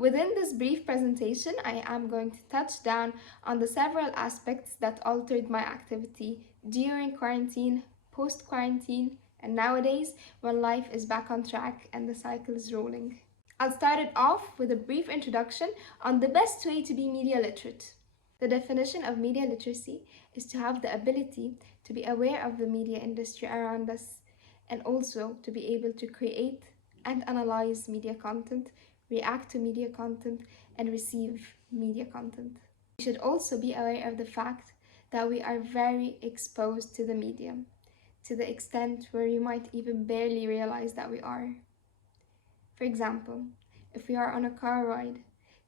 Within this brief presentation, I am going to touch down on the several aspects that altered my activity during quarantine, post-quarantine, and nowadays when life is back on track and the cycle is rolling. I'll start it off with a brief introduction on the best way to be media literate. The definition of media literacy is to have the ability to be aware of the media industry around us and also to be able to create and analyze media content, react to media content, and receive media content. We should also be aware of the fact that we are very exposed to the medium, to the extent where you might even barely realize that we are. For example, if we are on a car ride,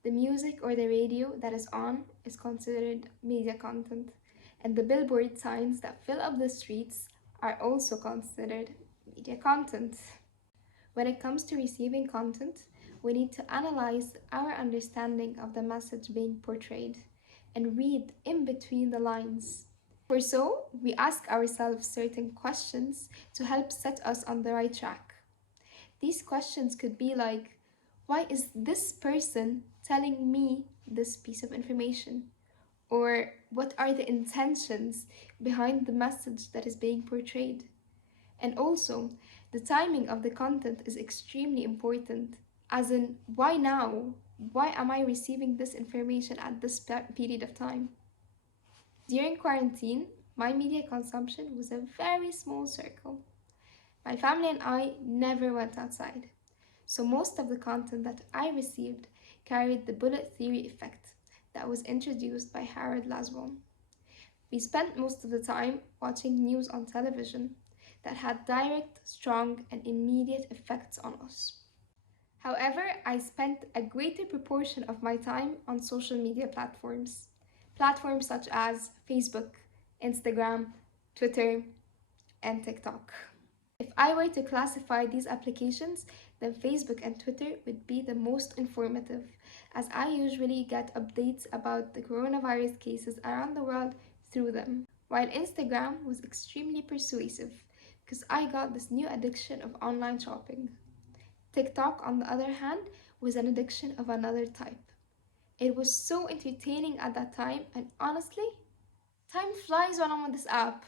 the music or the radio that is on is considered media content, and the billboard signs that fill up the streets are also considered media content. When it comes to receiving content, we need to analyze our understanding of the message being portrayed and read in between the lines. For so, we ask ourselves certain questions to help set us on the right track. These questions could be like, why is this person telling me this piece of information? Or what are the intentions behind the message that is being portrayed? And also, the timing of the content is extremely important, as in, why now? Why am I receiving this information at this period of time? During quarantine, my media consumption was a very small circle. My family and I never went outside, so most of the content that I received carried the bullet theory effect that was introduced by Harold Laswell. We spent most of the time watching news on television that had direct, strong, and immediate effects on us. However, I spent a greater proportion of my time on social media platforms. Platforms such as Facebook, Instagram, Twitter, and TikTok. If I were to classify these applications, then Facebook and Twitter would be the most informative, as I usually get updates about the coronavirus cases around the world through them. While Instagram was extremely persuasive, because I got this new addiction of online shopping. TikTok, on the other hand, was an addiction of another type. It was so entertaining at that time, and honestly, time flies when I'm on this app.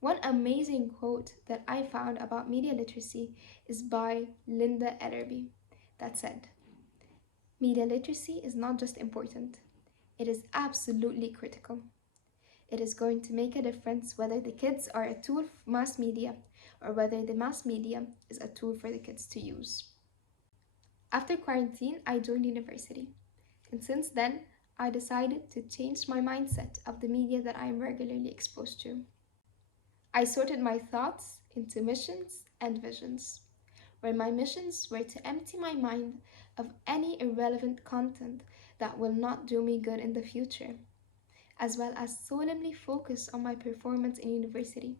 One amazing quote that I found about media literacy is by Linda Ellerby that said, "Media literacy is not just important, it is absolutely critical. It is going to make a difference whether the kids are a tool for mass media or whether the mass media is a tool for the kids to use." After quarantine, I joined university, and since then, I decided to change my mindset of the media that I am regularly exposed to. I sorted my thoughts into missions and visions, where my missions were to empty my mind of any irrelevant content that will not do me good in the future, as well as solemnly focus on my performance in university.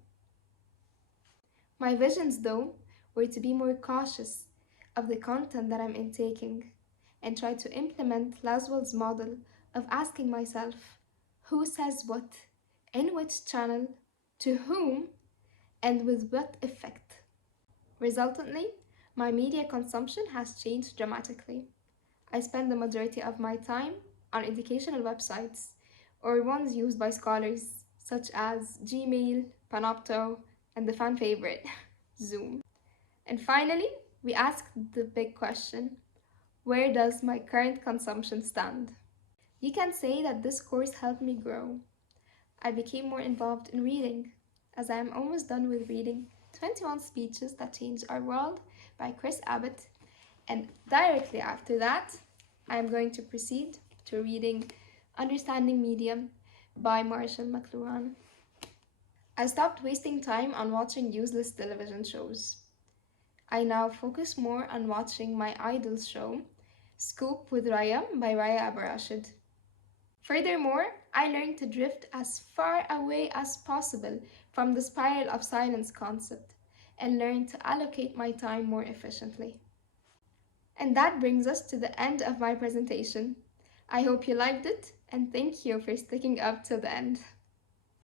My visions, though, were to be more cautious of the content that I'm intaking and try to implement Laswell's model of asking myself, who says what, in which channel, to whom, and with what effect. Resultantly, my media consumption has changed dramatically. I spend the majority of my time on educational websites or ones used by scholars such as Gmail, Panopto, and the fan favorite, Zoom. And finally, we asked the big question, where does my current consumption stand? You can say that this course helped me grow. I became more involved in reading, as I am almost done with reading 21 Speeches That Changed Our World by Chris Abbott, and directly after that, I am going to proceed to reading Understanding Media by Marshall McLuhan. I stopped wasting time on watching useless television shows. I now focus more on watching my idol show, Scoop with Raya by Raya Abarashid. Furthermore, I learned to drift as far away as possible from the spiral of silence concept and learned to allocate my time more efficiently. And that brings us to the end of my presentation. I hope you liked it, and thank you for sticking up till the end.